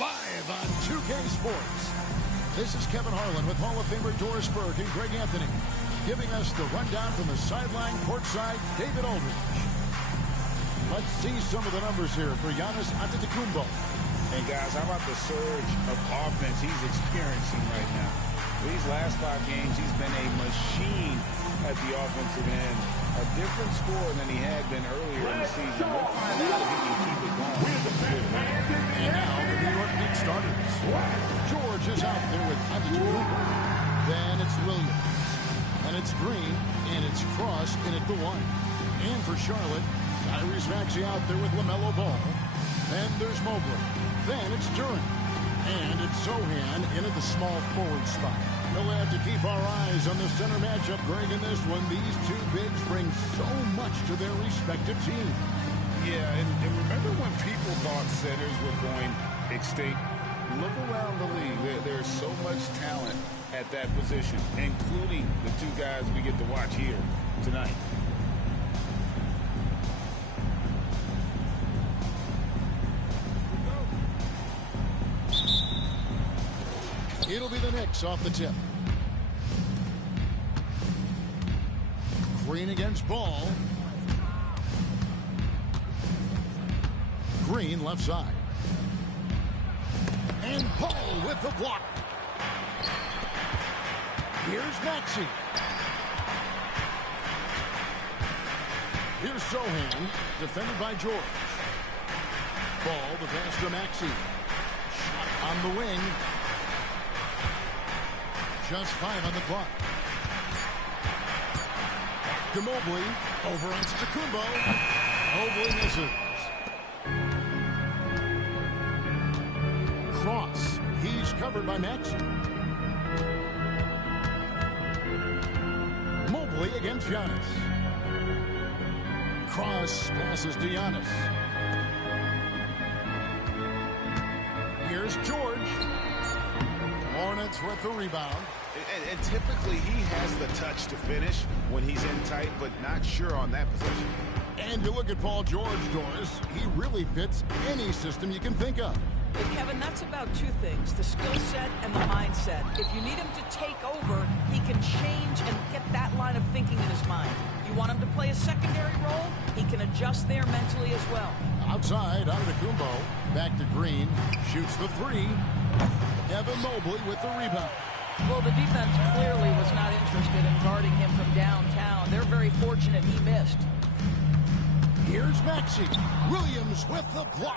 Live on 2K Sports. This is Kevin Harlan with Hall of Famer Doris Burke and Greg Anthony, giving us the rundown from the sideline courtside, David Aldridge. Let's see some of the numbers here for Giannis Antetokounmpo. And guys, how about the surge of offense he's experiencing right now? These last 5 games, he's been a machine at the offensive end. A different score than he had been earlier in the season. We'll find out if he can keep it going. And now the New York Knicks starters. George is out there with Antetokounmpo. Then it's Williams. And it's Green. And it's Cross in at the 1. And for Charlotte, Tyrese Maxey out there with LaMelo Ball. Then there's Mobley. Then it's Durant. And it's Sohan in at the small forward spot. We'll have to keep our eyes on the center matchup, Greg, in this one. These two bigs bring so much to their respective teams. Yeah, and remember when people thought centers were going extinct? Look around the league. There's so much talent at that position, including the 2 guys we get to watch here tonight. It'll be the Knicks off the tip. Green against Ball. Green left side. And Ball with the block. Here's Maxey. Here's Sohan, defended by George. Ball, the pass to Maxey. Shot on the wing. Just 5 on the clock. To Mobley. Over on Antetokounmpo. Mobley misses. Cross. He's covered by Maxey. Mobley against Giannis. Cross passes to Giannis. Here's George. Hornets with the rebound. And typically he has the touch to finish when he's in tight, but not sure on that position. And you look at Paul George, Doris, he really fits any system you can think of. But Kevin, that's about 2 things, the skill set and the mindset. If you need him to take over, he can change and get that line of thinking in his mind. You want him to play a secondary role, he can adjust there mentally as well. Outside, Antetokounmpo, back to Green, shoots the 3. Evan Mobley with the rebound. Well, the defense clearly was not interested in guarding him from downtown. They're very fortunate he missed. Here's Maxey. Williams with the block.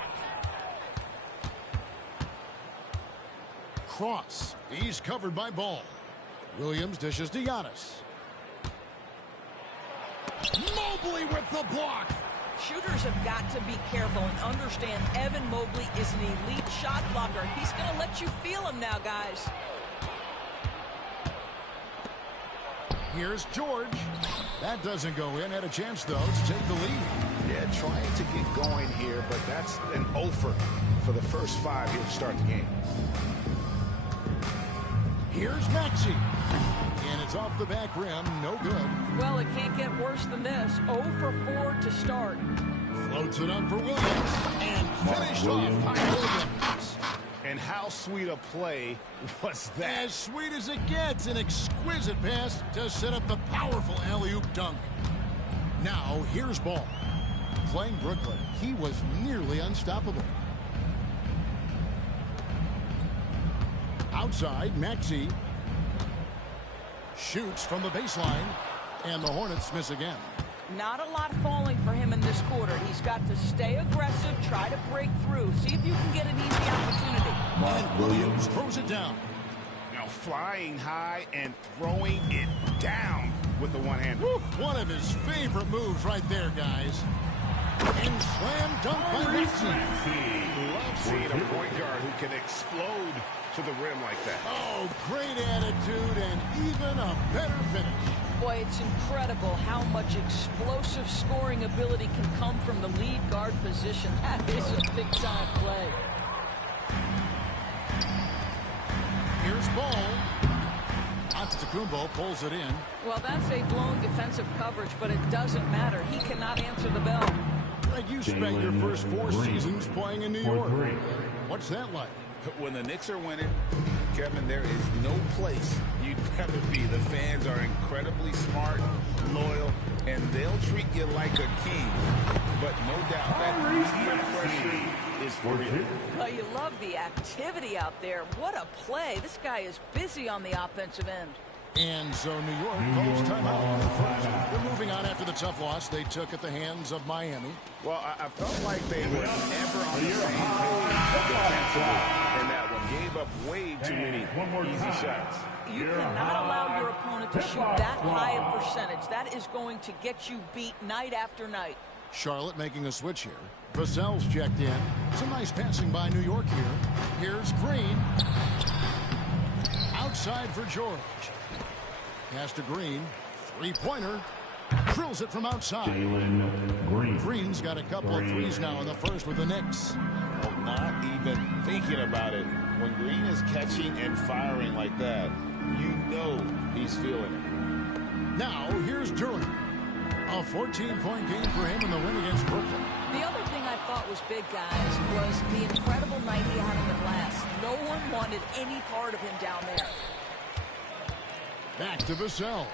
Cross. He's covered by Ball. Williams dishes to Giannis. Mobley with the block. Shooters have got to be careful and understand Evan Mobley is an elite shot blocker. He's going to let you feel him now, guys. Here's George. That doesn't go in. Had a chance, though, to take the lead. Yeah, trying to get going here, but that's an offer for the first 5 here to start the game. Here's Maxey. And it's off the back rim. No good. Well, it can't get worse than this. 0 for 4 to start. Floats it up for Williams. And finished off by Williams. And how sweet a play was that? As sweet as it gets. An exquisite pass to set up the powerful alley-oop dunk. Now, here's Ball. Playing Brooklyn, he was nearly unstoppable. Outside, Maxey shoots from the baseline. And the Hornets miss again. Not a lot falling for him in this quarter. He's got to stay aggressive, try to break through, see if you can get an easy opportunity. And Williams throws it down. Now flying high and throwing it down with the one-hander. One of his favorite moves right there, guys. And slam dunk by Maxey. Love seeing a point guard who can explode to the rim like that. Oh, great attitude and even a better finish. Boy, it's incredible how much explosive scoring ability can come from the lead guard position. That is a big-time play. Here's Ball. Antetokounmpo pulls it in. Well, that's a blown defensive coverage, but it doesn't matter. He cannot answer the bell. Greg, you spent your first 4 seasons playing in New York. What's that like? When the Knicks are winning, Kevin, there is no place you'd rather be. The fans are incredibly smart, loyal, and they'll treat you like a king. But no doubt that peer pressure is for real. Well, you love the activity out there. What a play. This guy is busy on the offensive end. And so New York calls timeout in the first. They're moving on after the tough loss they took at the hands of Miami. Well, I felt like they were never on the same page defensively in that one. Gave up way too many easy shots. You cannot allow your opponent to shoot that high a percentage. That is going to get you beat night after night. Charlotte making a switch here. Vassell's checked in. Some nice passing by New York here. Here's Green. Outside for George. Pass to Green. Three-pointer. Drills it from outside. Green. Green's got a couple of threes now in the first with the Knicks. Well, not even thinking about it. When Green is catching and firing like that, you know he's feeling it. Now, here's Durant. A 14-point game for him in the win against Brooklyn. The other thing I thought was big, guys, was the incredible night he had on the glass. No one wanted any part of him down there. Back to Vassell.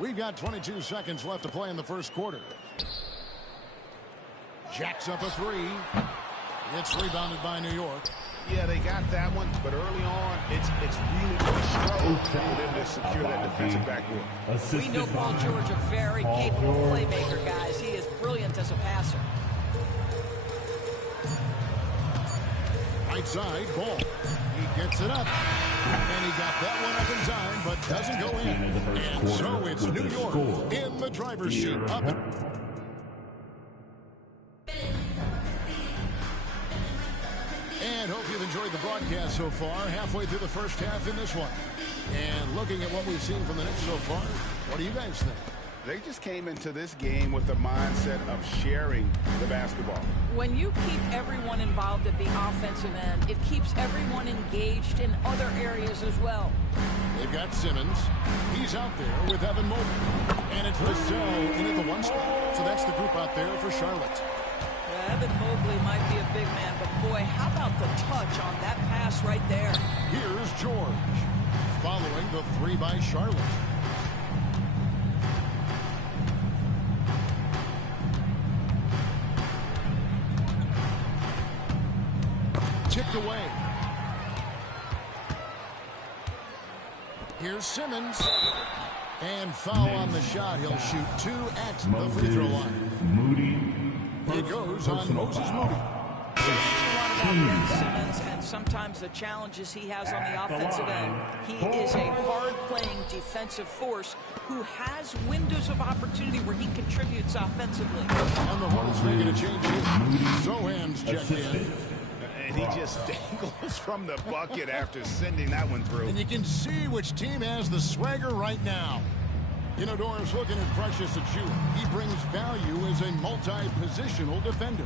We've got 22 seconds left to play in the first quarter. Jacks up a three. It's rebounded by New York. Yeah, they got that one, but early on, it's really going to struggle for them to secure that defensive backboard. We know Paul George, a very capable playmaker, guys. He is brilliant as a passer. Right side, Ball. He gets it up. And he got that one up in time, but doesn't go in. And so it's New York in the driver's seat. Up. And hope you've enjoyed the broadcast so far. Halfway through the first half in this one. And looking at what we've seen from the Knicks so far, what do you guys think? They just came into this game with the mindset of sharing the basketball. When you keep everyone involved at the offensive end, it keeps everyone engaged in other areas as well. They've got Simmons. He's out there with Evan Mobley. And it's Vassell in at the one spot. So that's the group out there for Charlotte. Evan Mobley might be a big man, but boy, how about the touch on that pass right there? Here's George. Following the three by Charlotte. Tipped away. Here's Simmons. And foul on the shot. He'll shoot two at the free throw line. Moody. It goes on Moses Moody. Simmons, and sometimes the challenges he has on the offensive end. He is a hard-playing defensive force who has windows of opportunity where he contributes offensively. And the Hornets making a change here. Sohan's checked in. And he just dangles from the bucket after sending that one through. And you can see which team has the swagger right now. You know, Doris, looking at Precious Achiuwa, he brings value as a multi-positional defender.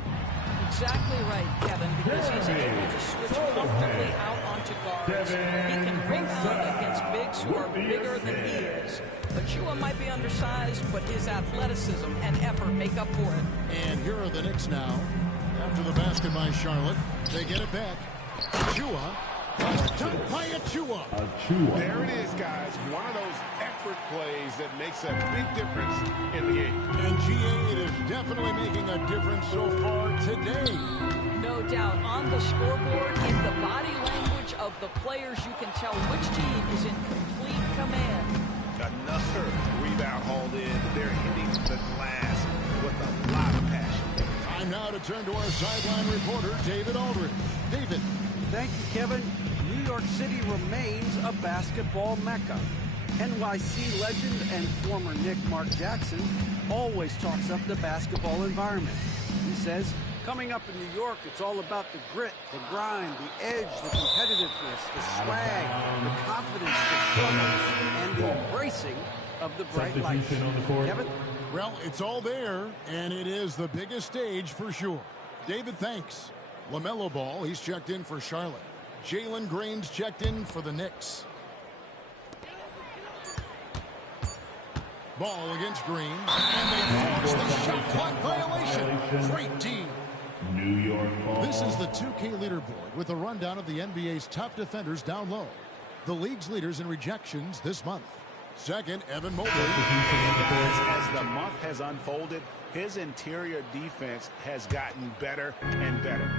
Exactly right, Kevin, because he's able to switch comfortably out onto guards. He can rebound against bigs who are bigger than he is. Achiuwa might be undersized, but his athleticism and effort make up for it. And here are the Knicks now. After the basket by Charlotte, they get it back. Achiuwa. Dunked by Achiuwa. There it is, guys. One of those effort plays that makes a big difference in the game. And GA, it is definitely making a difference so far today. No doubt. On the scoreboard, in the body language of the players, you can tell which team is in complete command. Another rebound hauled in. They're hitting the glass with a lot of passion. Time now to turn to our sideline reporter, David Aldridge. David. Thank you, Kevin. New York City remains a basketball mecca. NYC legend and former Knick Mark Jackson always talks up the basketball environment. He says, coming up in New York, it's all about the grit, the grind, the edge, the competitiveness, the swag, the confidence, the struggle, and the embracing of the bright lights. Kevin? Well, it's all there, and it is the biggest stage for sure. David, thanks. LaMelo Ball, he's checked in for Charlotte. Jalen Green's checked in for the Knicks. Ball against Green. And they force the shot clock violation. Great team. New York ball. This is the 2K leaderboard with a rundown of the NBA's top defenders down low. The league's leaders in rejections this month. Second, Evan Mobley. As the month has unfolded, his interior defense has gotten better and better.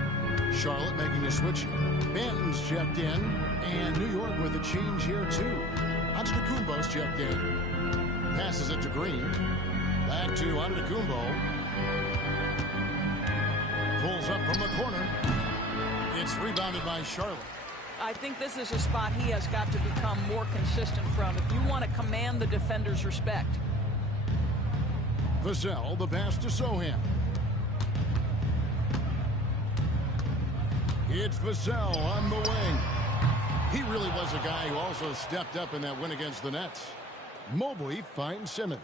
Charlotte making a switch here. Banton's checked in, and New York with a change here too. Antetokounmpo's checked in. Passes it to Green. Back to Antetokounmpo. Pulls up from the corner. It's rebounded by Charlotte. I think this is a spot he has got to become more consistent from if you want to command the defender's respect. Vassell, the pass to Sohan. It's Vassell on the wing. He really was a guy who also stepped up in that win against the Nets. Mobley finds Simmons.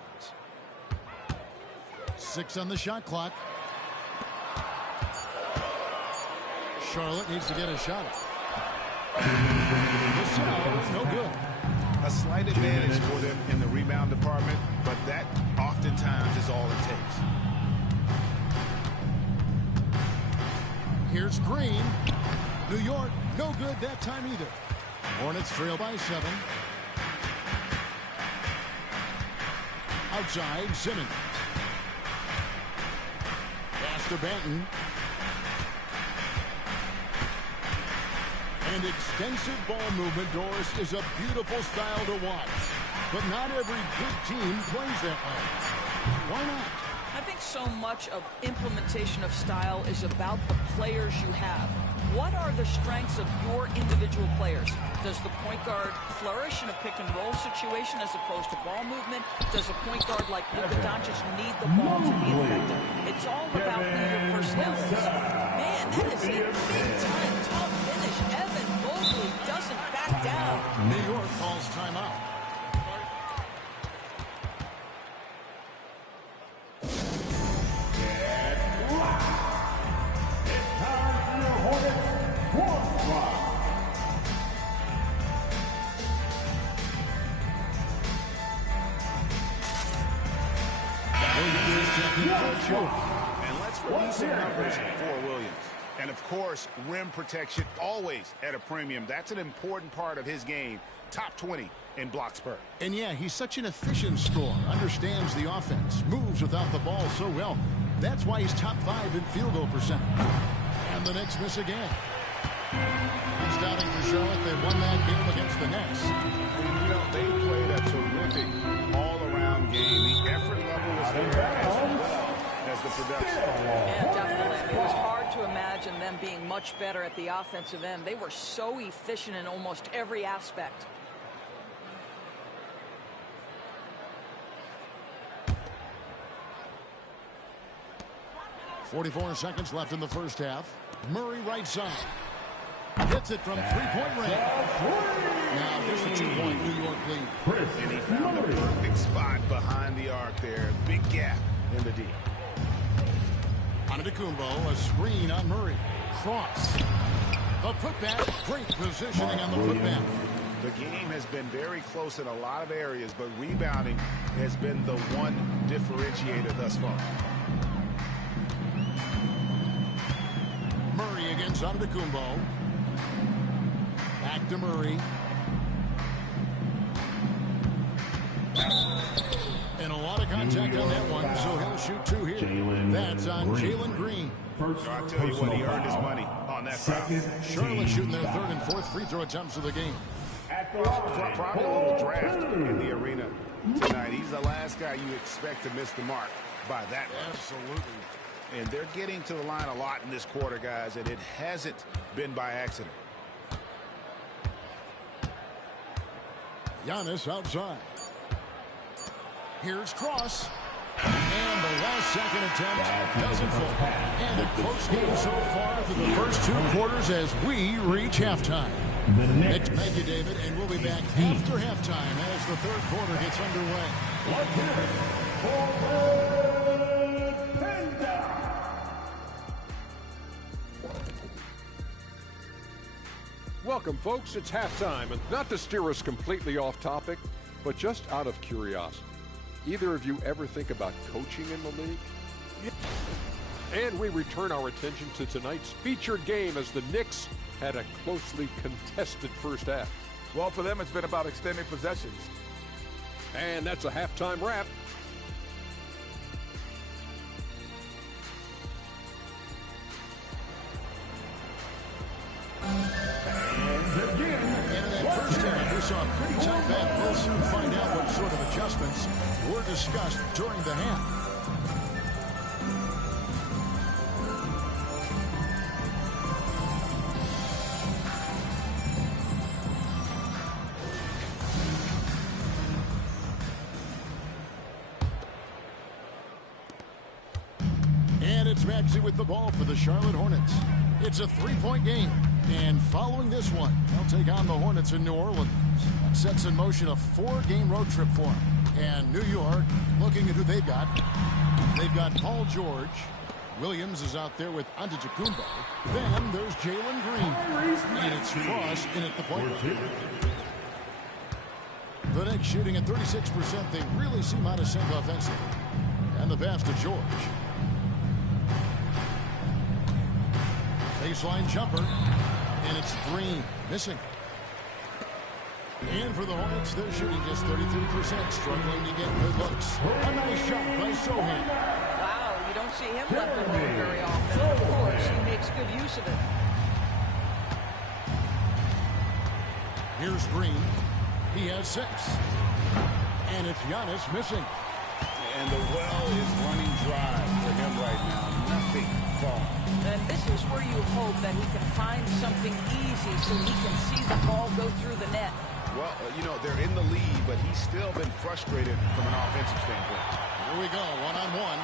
6 on the shot clock. Charlotte needs to get a shot. Vassell, no good. A slight advantage for them in the rebound department, but that oftentimes is all it takes. Here's Green. New York, no good that time either. Hornets trail by 7. Outside, Simmons. Pass to Banton. And extensive ball movement, Doris, is a beautiful style to watch. But not every good team plays that way. Why not? I think so much of implementation of style is about the players you have. What are the strengths of your individual players? Does the point guard flourish in a pick-and-roll situation as opposed to ball movement? Does a point guard like Luka Doncic need the ball to be effective? It's all about who your personnel is. Man, that is a big-time tough finish. Evan Mobley doesn't back down. New York calls timeout. And let's release some numbers for Williams. And of course, rim protection always at a premium. That's an important part of his game. Top 20 in blocks per. And yeah, he's such an efficient scorer. Understands the offense. Moves without the ball so well. That's why he's top 5 in field goal percentage. And the Knicks miss again. He's doubting for Charlotte. They won that game against the Nets. You know, they played a terrific all-around game. The effort level was there as well as the production. Yeah, definitely. It was hard to imagine them being much better at the offensive end. They were so efficient in almost every aspect. .44 seconds left in the first half. Murray right side. Hits it from three-point range. Now just a 2-point New York lead. And he found the perfect spot behind the arc there. Big gap in the D. Antetokounmpo, a screen on Murray. Cross. The putback. Great positioning on the putback. The game has been very close in a lot of areas, but rebounding has been the one differentiator thus far. Murray against Antetokounmpo. Back to Murray. And a lot of contact on that one, so he'll shoot 2 here. That's on Jalen Green. I'll tell you what, he earned his money on that foul. Charlotte shooting their 3rd and 4th free throw attempts of the game. Probably a little draft in the arena tonight. He's the last guy you expect to miss the mark by that much. Absolutely. And they're getting to the line a lot in this quarter, guys, and it hasn't been by accident. Giannis outside. Here's Cross. And the last second attempt doesn't fall. And a close game so far through the first 2 quarters as we reach halftime. Thank you, David, and we'll be back after halftime as the 3rd quarter gets underway. Let's hear it for the Panda. Welcome, folks. It's halftime, and not to steer us completely off topic, but just out of curiosity. Either of you ever think about coaching in the league? And we return our attention to tonight's featured game as the Knicks had a closely contested first half. Well, for them, it's been about extended possessions. And that's a halftime wrap. And in that first half, we saw a pretty tight battle. We'll soon find out what sort of adjustments were discussed during the half. And it's Maxey with the ball for the Charlotte Hornets. It's a three-point game. And following this one, they'll take on the Hornets in New Orleans. That sets in motion a 4-game road trip for them. And New York, looking at who they've got. They've got Paul George. Williams is out there with Antetokounmpo. Then there's Jalen Green. And it's Cross in at the point guard. The Knicks shooting at 36%. They really seem out of sync offensively. And the pass to George. Baseline jumper. And it's Green missing. And for the Hornets, they're shooting just 33%, struggling to get good looks. A nice shot by Sohan. Wow, you don't see him left alone very often. Of course, he makes good use of it. Here's Green. He has 6. And it's Giannis missing. And the well is running dry for him right now. Nothing falling. And this is where you hope that he can find something easy so he can see the ball go through the net. Well, you know, they're in the lead, but he's still been frustrated from an offensive standpoint. Here we go, one-on-one.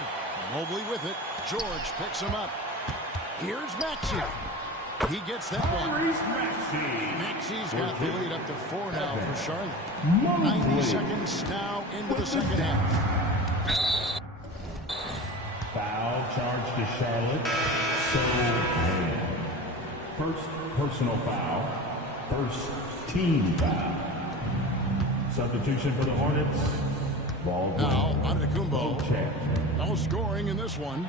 Mobley with it. George picks him up. Here's Maxey. He gets that one. Maxey's got the lead up to 4 now for Charlotte. 90 seconds now into the second half. Foul charge to Charlotte. So, first personal foul. First team foul. Substitution for the Hornets. Ball now, Antetokounmpo. Check. No scoring in this one.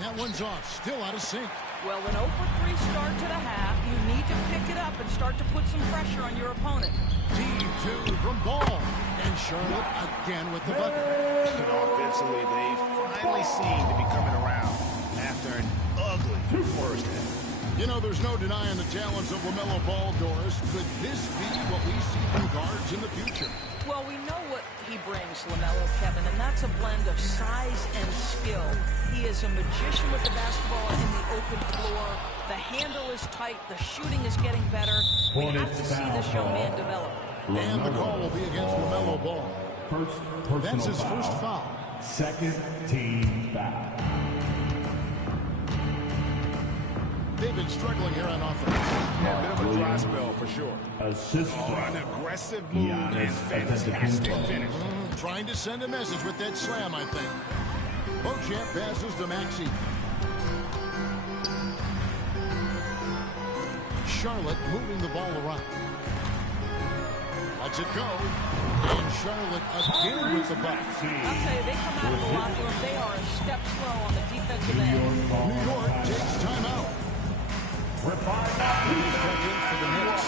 That one's off. Still out of sync. Well, an 0-for-3 start to the half. You need to pick it up and start to put some pressure on your opponent. D2 from Ball. And Charlotte again with the bucket. And offensively, they finally seem to be coming around after an ugly first half. You know, there's no denying the talents of LaMelo Ball, Doris. Could this be what we see from guards in the future? Well, we know what he brings, LaMelo, Kevin, and that's a blend of size and skill. He is a magician with the basketball in the open floor. The handle is tight. The shooting is getting better. We have to see this young man develop. And the call will be against LaMelo Ball. First personal That's his foul. first foul. Second team foul. They've been struggling here on offense. Yeah, a bit of a dry spell for sure. Assist. An aggressive move and fantastic finish. Trying to send a message with that slam, I think. Beauchamp passes to Maxey. Charlotte moving the ball around. Lets it go. And Charlotte again with the buck. I'll tell you, they come out of the locker room, they are a step slow on the defensive end. New York takes timeout. For the Knicks.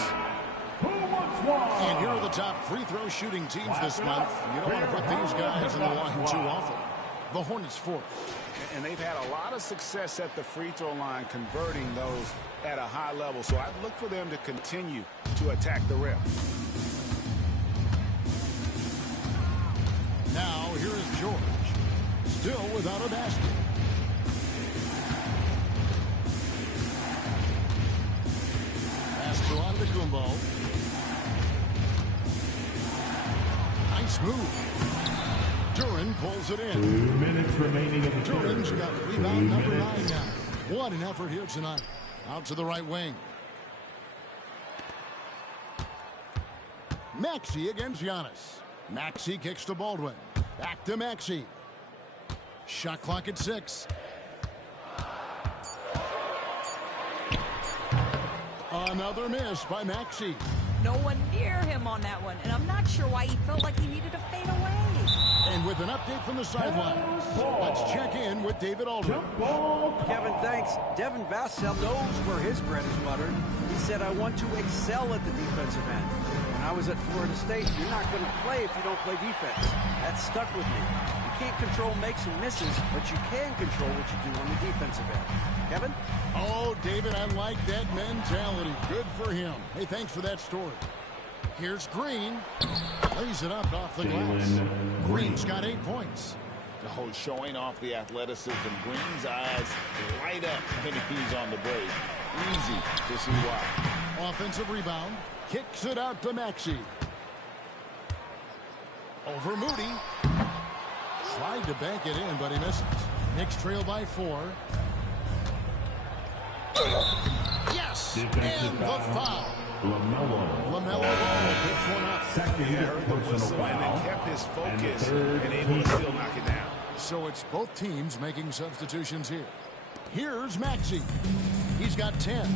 And here are the top free throw shooting teams this month. You don't want to put these guys in the line too often. The Hornets 4th. And they've had a lot of success at the free throw line converting those at a high level. So I'd look for them to continue to attack the rim. Now here is George. Still without a basket. Pass to Antetokounmpo. Nice move. Duran pulls it in. 2 minutes remaining in the Duran's third. got rebound number 9 now. What an effort here tonight. Out to the right wing. Maxey against Giannis. Maxey kicks to Baldwin. Back to Maxey. Shot clock at 6. Another miss by Maxey. No one near him on that one, and I'm not sure why he felt like he needed to fade away. And with an update from the sidelines, let's check in with David Aldridge. Kevin, thanks. Devin Vassell knows where his bread is buttered. He said, I want to excel at the defensive end. When I was at Florida State, you're not going to play if you don't play defense. That stuck with me. You can't control makes and misses, but you can control what you do on the defensive end. Kevin? Oh, David, I like that mentality. Good for him. Hey, thanks for that story. Here's Green. Lays it up off the glass. Green's got 8 points. Oh, showing off the athleticism. Green's eyes light up when he's on the break. Easy to see why. Offensive rebound. Kicks it out to Maxey. Over Moody. Tried to bank it in, but he misses. Knicks trail by 4. Yes! And the foul. LaMelo Ball picks one up. Heard the whistle and then kept his focus and able to still knock it down. So it's both teams making substitutions here. Here's Maxey. He's got 10.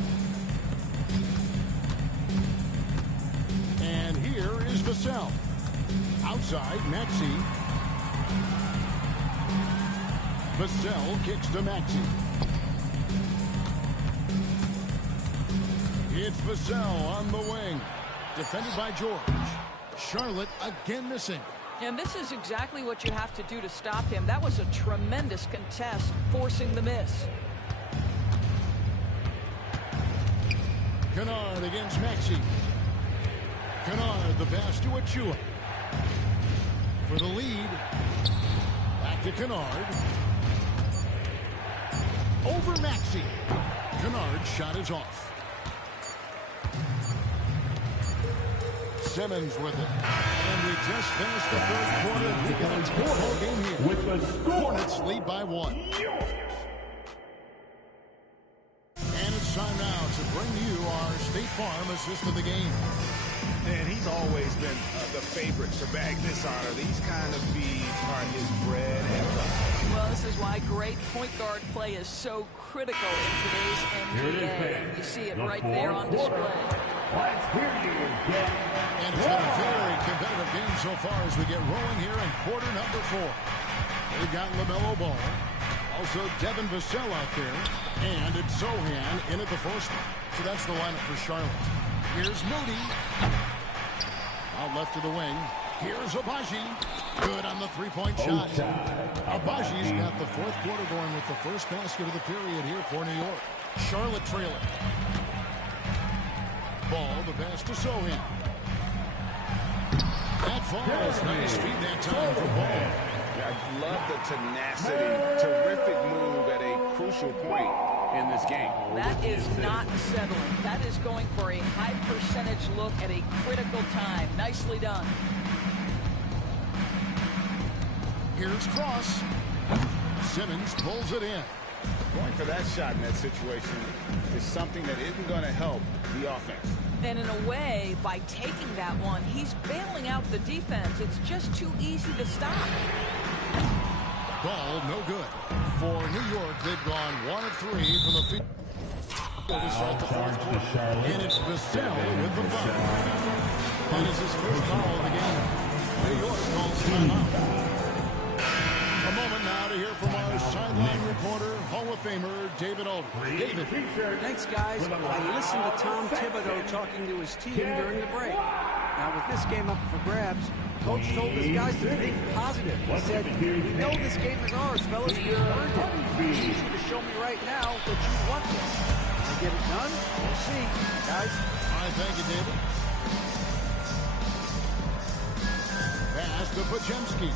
And here is Vassell. Outside, Maxey. Vassell kicks to Maxey. It's Vassell on the wing. Defended by George. Charlotte again missing. And this is exactly what you have to do to stop him. That was a tremendous contest, forcing the miss. Kennard against Maxey. Kennard, the pass to Achua. For the lead. Back to Kennard. Over Maxey. Kennard's shot is off. Simmons with it. And we just finished the third quarter. We got a two-ball game here. With the score. Hornets lead by 1. And it's time now to bring you our State Farm assist of the game. And he's always been the favorite to bag this honor. These kind of feeds are his bread and butter. Well, this is why great point guard play is so critical in today's NBA. You see it right there on display. Let's hear you again. And it's been a very competitive game so far as we get rolling here in quarter number 4. They've got LaMelo Ball. Also Devin Vassell out there. And it's Sohan in at the first one. So that's the lineup for Charlotte. Here's Moody. Out left to the wing. Here's Abaji. Good on the three-point shot. Abaji's got the fourth quarter going with the first basket of the period here for New York. Charlotte trailing. Ball, the pass to Sohan. That falls. Nice feed that time for Ball. I love the tenacity. Terrific move at a crucial point in this game. That is not settling. That is going for a high percentage look at a critical time. Nicely done. Here's Cross. Simmons pulls it in. Going for that shot in that situation is something that isn't going to help the offense. And in a way, by taking that one, he's bailing out the defense. It's just too easy to stop. Ball, no good. For New York, they've gone 1 of 3 from the field to start the fourth quarter. And it's Vassell with the foul. That is his first foul of the game. New York calls timeout. A moment now to hear from our sideline reporter, Hall of Famer David Aldridge. David. Thanks, guys. I listened to Tom Thibodeau talking to his team during the break. Now, with this game up for grabs, Coach told his guys to think positive. He said, we know this game is ours, fellas. We've earned it. I need you to show me right now that you want this. To get it done, we'll see, guys. All right, thank you, David. Pass to Podziemski.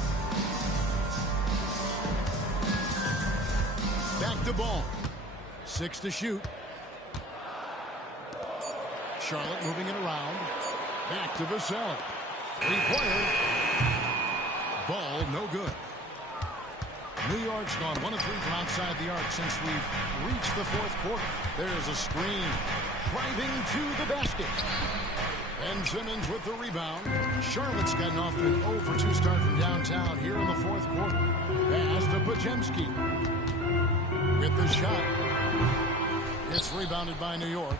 Back to Ball. 6 to shoot. Charlotte moving it around. Back to Vassell. Three-pointer. Ball, no good. New York's gone 1 of 3 from outside the arc since we've reached the fourth quarter. There's a screen. Driving to the basket. Ben Simmons with the rebound. Charlotte's gotten off to an 0 for 2 start from downtown here in the fourth quarter. Pass to Podziemski. With the shot. It's rebounded by New York.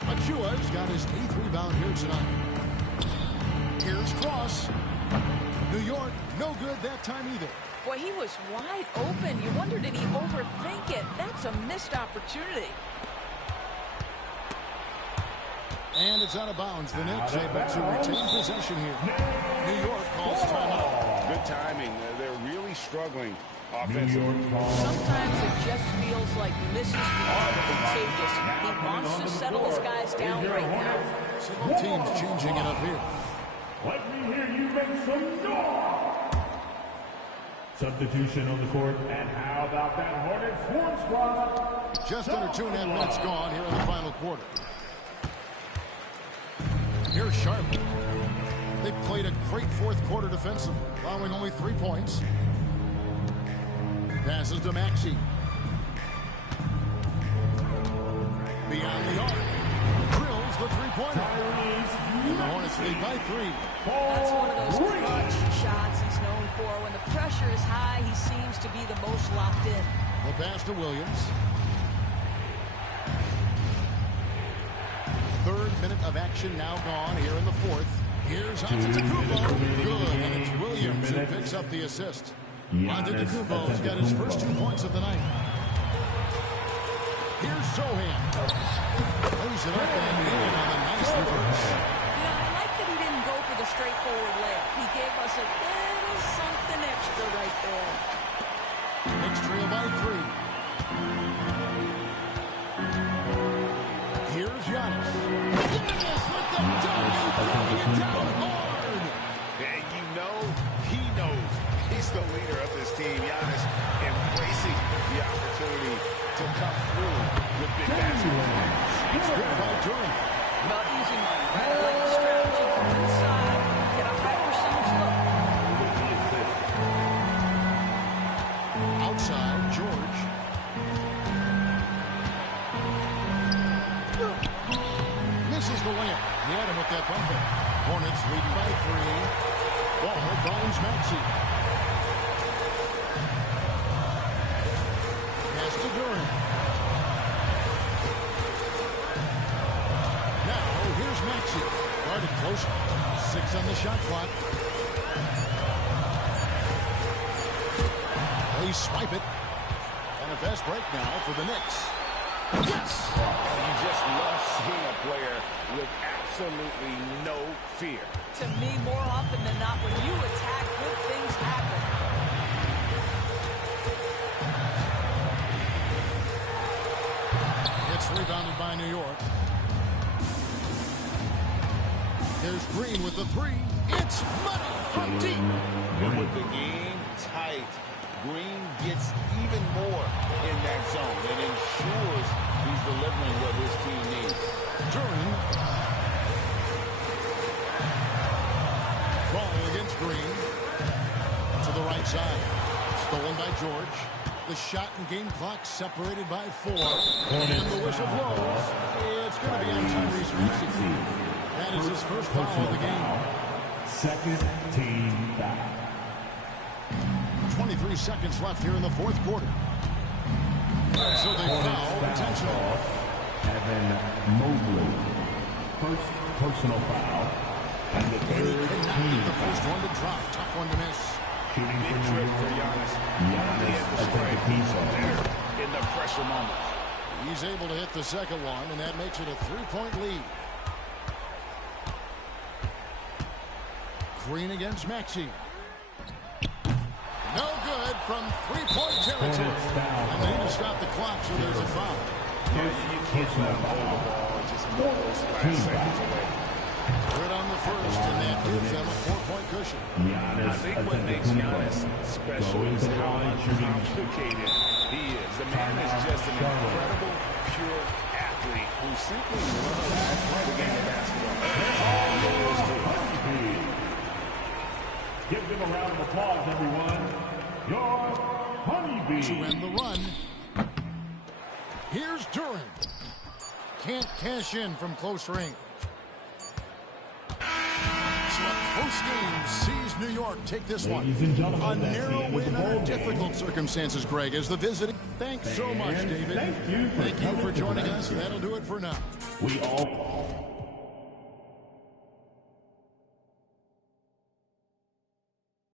Achua's got his 8th rebound here tonight. Here's Cross. New York, no good that time either. Boy, he was wide open. You wonder, did he That's a missed opportunity. And it's out of bounds. The Knicks able to retain possession here. New York calls timeout. Good timing. They're really struggling offensively. Sometimes it just feels like misses are contagious. He wants to settle his guys down right now. Several teams changing it up here. Let me hear you make some noise. Substitution on the court, and how about that Hornets Swarm Squad? Just under 2.5 minutes gone here in the final quarter. Here's Sharp. They played a great fourth quarter defensively, allowing only 3 points. Passes to Maxey. Beyond the arc. Drills the three-pointer. And the Hornets lead by 3. That's one of those clutch shots he's known for. When the pressure is high, he seems to be the most locked in. The pass to Williams. Third minute of action now gone here in the fourth. Here's Antetokounmpo. Good, and it's Williams who picks up the assist. Antetokounmpo's got his first 2 points of the night. Here's Sohan. Lays it up and in on the nice reverse. You know, I like that he didn't go for the straightforward layup. He gave us a little something extra right there. Knicks trail by 3. Here's Giannis. Giannis with the dunk. Throwing it down hard. And you know, he knows he's the leader of this team. Giannis embracing the opportunity to come through with big basketball. It's good by Durant. Not easy money. I like the strategy from inside. Get a high percentage look. Outside, George. Misses the layup. He had him with that bumper. Hornets leading by 3. Ball finds Maxey. Pass to Durant. Now, here's Maxey. Guarded close. 6 on the shot clock. They swipe it. And a fast break now for the Knicks. Yes! You just love seeing a player with absolutely no fear. To me, more often than not, when you attack, good things happen. It's rebounded by New York. There's Green with the 3. It's money from deep. And with the game tight, Green gets even more in that zone and ensures he's delivering what his team needs. Duran. Ball against Green. To the right side. Stolen by George. The shot and game clock separated by 4. And the whistle blows. It's going to be on Tyrese Maxey. That is his first foul of the game. Second team foul. 23 seconds left here in the fourth quarter. So they foul intentional. Evan Mobley. First personal foul. And the And he third cannot team get the first foul. one to drop. Tough one to miss. Shooting Big for trip New for York. Giannis. Giannis Antetokounmpo. In the pressure moment. He's able to hit the second one, and that makes it a 3-point lead. Green against Maxey. No good from 3-point territory. And they need to stop the clock, so there's a foul. Yeah, you can't let him hold the ball just more last seconds away. Good on the first, and that gives them a 4-point cushion. I think what makes Giannis special is how uncomplicated he is. The man is just an incredible, pure athlete who simply loves the game of basketball. That's all there is to it. Give them a round of applause, everyone. Your Honeybee. To end the run. Here's Durant. Can't cash in from close range. So a close game sees New York take this one. Ladies and gentlemen, A that's narrow the end of the win under ball game. difficult circumstances, Greg, as the visiting. Thanks so much, And David. thank you for Thank you coming for to joining tonight's us. game. That'll do it for now. We all